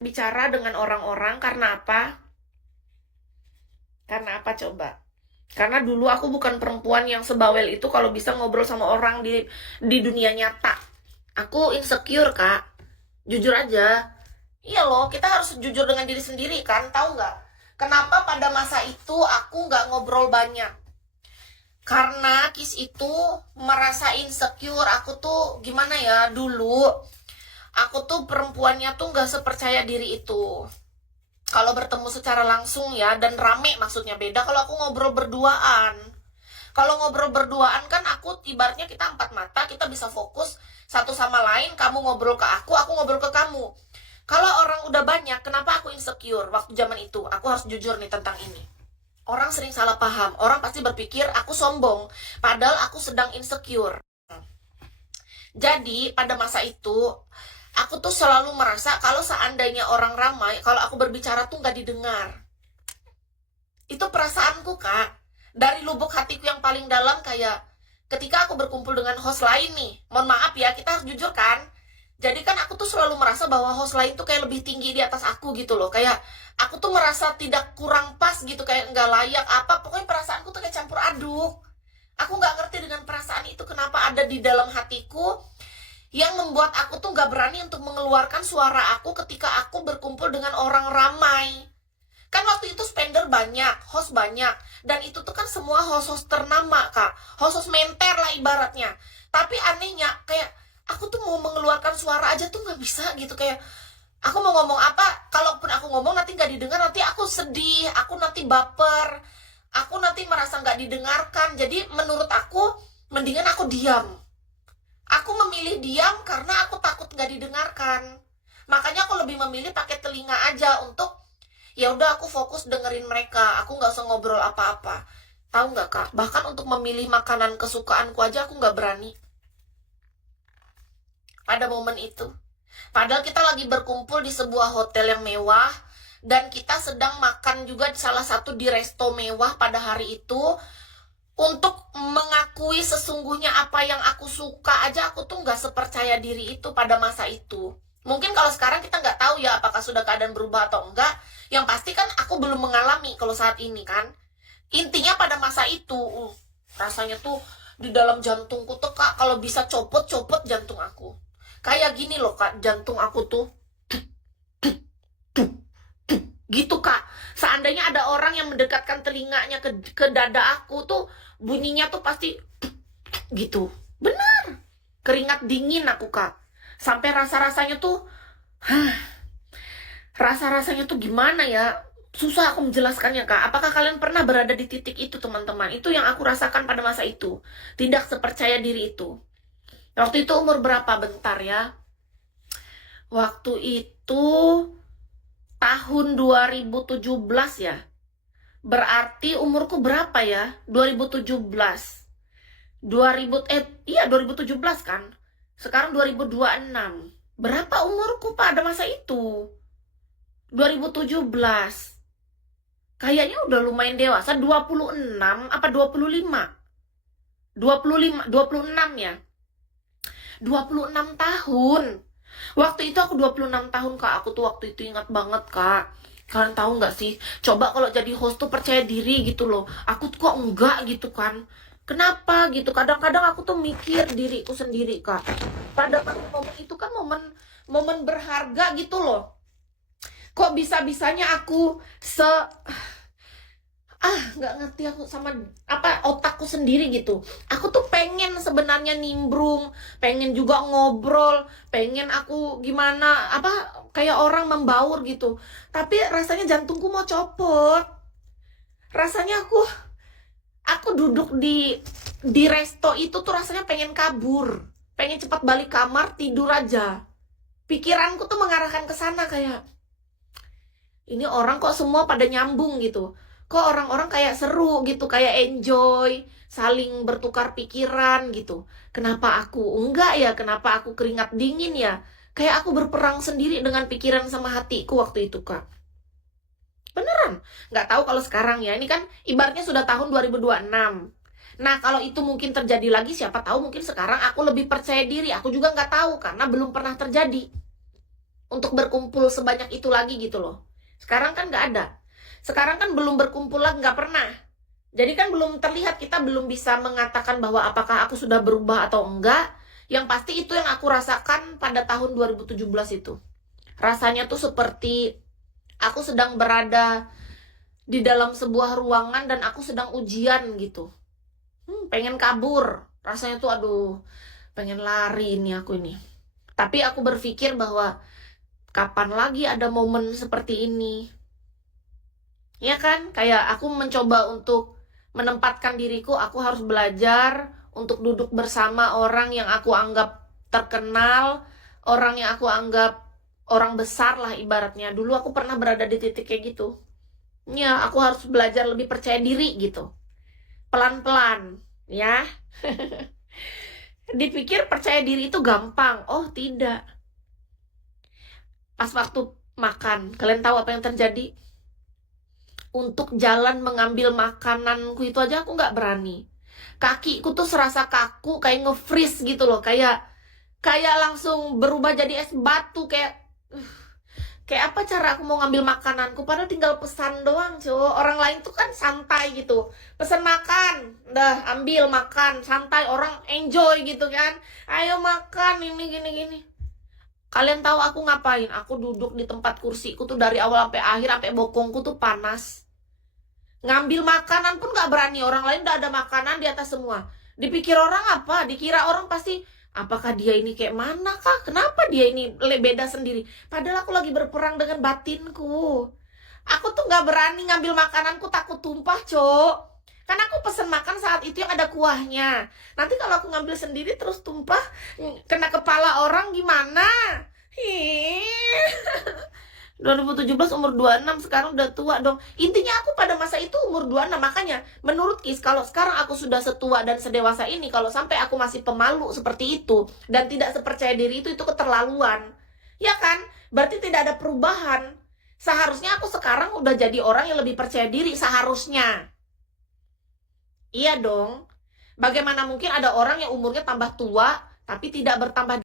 bicara dengan orang-orang karena apa? Karena apa coba? Karena dulu aku bukan perempuan yang sebawel itu kalau bisa ngobrol sama orang di dunia nyata. Aku insecure, Kak. Jujur aja. Iya loh, kita harus jujur dengan diri sendiri kan, tahu nggak? Kenapa pada masa itu aku nggak ngobrol banyak? Karena Kis itu merasa insecure. Aku tuh gimana ya, dulu aku tuh perempuannya tuh nggak sepercaya diri itu kalau bertemu secara langsung ya, dan rame maksudnya. Beda kalau aku ngobrol berduaan. Kalau ngobrol berduaan kan aku ibaratnya kita empat mata, kita bisa fokus satu sama lain. Kamu ngobrol ke aku ngobrol ke kamu. Kalau orang udah banyak, kenapa aku insecure waktu zaman itu? Aku harus jujur nih tentang ini. Orang sering salah paham. Orang pasti berpikir aku sombong, padahal aku sedang insecure. Jadi pada masa itu aku tuh selalu merasa kalau seandainya orang ramai, kalau aku berbicara tuh nggak didengar. Itu perasaanku, Kak. Dari lubuk hatiku yang paling dalam, kayak ketika aku berkumpul dengan host lain nih. Mohon maaf ya, kita harus jujur kan. Jadi kan aku tuh selalu merasa bahwa host lain tuh kayak lebih tinggi di atas aku gitu loh. Kayak aku tuh merasa tidak kurang pas gitu, kayak nggak layak apa. Pokoknya perasaanku tuh kayak campur aduk. Aku nggak ngerti dengan perasaan itu kenapa ada di dalam hatiku, yang membuat aku tuh nggak berani untuk mengeluarkan suara aku ketika aku berkumpul dengan orang ramai. Kan waktu itu spender banyak, host banyak, dan itu tuh kan semua host-host ternama, Kak. Host-host menter lah ibaratnya. Tapi anehnya, kayak aku tuh mau mengeluarkan suara aja tuh nggak bisa gitu. Kayak aku mau ngomong apa, kalaupun aku ngomong nanti nggak didengar, nanti aku sedih, aku nanti baper, aku nanti merasa nggak didengarkan. Jadi menurut aku, mendingan aku diam. Aku memilih diam karena aku takut nggak didengarkan. Makanya aku lebih memilih pakai telinga aja untuk, ya udah aku fokus dengerin mereka, aku nggak usah ngobrol apa-apa. Tahu nggak, Kak, bahkan untuk memilih makanan kesukaanku aja aku nggak berani pada momen itu. Padahal kita lagi berkumpul di sebuah hotel yang mewah, dan kita sedang makan juga di salah satu di resto mewah pada hari itu. Untuk mengakui sesungguhnya apa yang aku suka aja, aku tuh nggak sepercaya diri itu pada masa itu. Mungkin kalau sekarang kita nggak tahu ya apakah sudah keadaan berubah atau enggak. Yang pasti kan aku belum mengalami kalau saat ini kan. Intinya pada masa itu, rasanya tuh di dalam jantungku tuh, Kak, kalau bisa copot-copot jantung aku. Kayak gini loh, Kak, jantung aku tuh. Gitu, Kak. Seandainya ada orang yang mendekatkan telinganya ke dada aku tuh, bunyinya tuh pasti gitu. Benar. Keringat dingin aku, Kak. Sampai rasa-rasanya tuh, rasa-rasanya tuh gimana ya? Susah aku menjelaskannya, Kak. Apakah kalian pernah berada di titik itu, teman-teman? Itu yang aku rasakan pada masa itu. Tidak sepercaya diri itu. Waktu itu umur berapa? Bentar ya. Waktu itu tahun 2017 ya. Berarti umurku berapa ya? 2017. 2017 kan? Sekarang 2026. Berapa umurku pada masa itu? 2017. Kayaknya udah lumayan dewasa, 26 apa 25? 25, 26 ya. 26 tahun. Waktu itu aku 26 tahun, Kak. Aku tuh waktu itu ingat banget, Kak. Kalian tahu nggak sih? Coba kalau jadi host tuh percaya diri gitu loh. Aku tuh kok enggak gitu kan. Kenapa gitu? Kadang-kadang aku tuh mikir diriku sendiri, Kak. Pada momen itu kan momen momen berharga gitu loh. Kok bisa-bisanya aku nggak ngerti aku sama apa otakku sendiri gitu. Aku tuh pengen sebenarnya nimbrung, pengen juga ngobrol, pengen aku gimana apa kayak orang membaur gitu. Tapi rasanya jantungku mau copot. Rasanya aku duduk di resto itu tuh rasanya pengen kabur, pengen cepat balik kamar tidur aja. Pikiranku tuh mengarahkan ke sana, kayak ini orang kok semua pada nyambung gitu, kok orang-orang kayak seru gitu, kayak enjoy, saling bertukar pikiran gitu. Kenapa aku enggak ya? Kenapa aku keringat dingin ya? Kayak aku berperang sendiri dengan pikiran sama hatiku waktu itu, Kak. Beneran. Nggak tahu kalau sekarang ya. Ini kan ibaratnya sudah tahun 2026. Nah, kalau itu mungkin terjadi lagi, siapa tahu mungkin sekarang aku lebih percaya diri. Aku juga nggak tahu karena belum pernah terjadi. untuk berkumpul sebanyak itu lagi gitu loh. Sekarang kan nggak ada. Sekarang kan belum berkumpul lagi, nggak pernah. Jadi kan belum terlihat, kita belum bisa mengatakan bahwa apakah aku sudah berubah atau enggak. Yang pasti itu yang aku rasakan pada tahun 2017 itu. Rasanya tuh seperti aku sedang berada di dalam sebuah ruangan dan aku sedang ujian gitu. Pengen kabur. Rasanya tuh aduh, pengen lari ini aku ini. Tapi aku berpikir bahwa kapan lagi ada momen seperti ini? Ya kan? Kayak aku mencoba untuk menempatkan diriku, aku harus belajar untuk duduk bersama orang yang aku anggap terkenal, orang yang aku anggap orang besar lah ibaratnya. Dulu aku pernah berada di titik kayak gitu. Ya, aku harus belajar lebih percaya diri gitu. Pelan-pelan, ya. Dipikir percaya diri itu gampang. Oh, tidak. Pas waktu makan, kalian tahu apa yang terjadi? Untuk jalan mengambil makananku itu aja aku nggak berani. Kakiku tuh serasa kaku, kayak nge-freeze gitu loh, kayak langsung berubah jadi es batu, kayak apa cara aku mau ngambil makananku, padahal tinggal pesan doang, cowok. Orang lain tuh kan santai gitu, pesan makan, dah ambil makan, santai, orang enjoy gitu kan, ayo makan ini gini. Kalian tahu aku ngapain? Aku duduk di tempat kursiku tuh dari awal sampai akhir, sampai bokongku tuh panas. Ngambil makanan pun gak berani, orang lain udah ada makanan di atas semua. Dipikir orang apa? Dikira orang pasti, apakah dia ini kayak mana kah? Kenapa dia ini beda sendiri? Padahal aku lagi berperang dengan batinku. Aku tuh gak berani ngambil makananku, takut tumpah, cok. Kan aku pesen makan saat itu yang ada kuahnya. Nanti kalau aku ngambil sendiri terus tumpah, kena kepala orang gimana? 2017 umur 26, sekarang udah tua dong. Intinya aku pada masa itu umur 26, makanya menurut Kis, kalau sekarang aku sudah setua dan sedewasa ini, kalau sampai aku masih pemalu seperti itu dan tidak sepercaya diri itu keterlaluan. Ya kan? Berarti tidak ada perubahan. Seharusnya aku sekarang udah jadi orang yang lebih percaya diri, seharusnya. Iya dong. Bagaimana mungkin ada orang yang umurnya tambah tua tapi tidak bertambah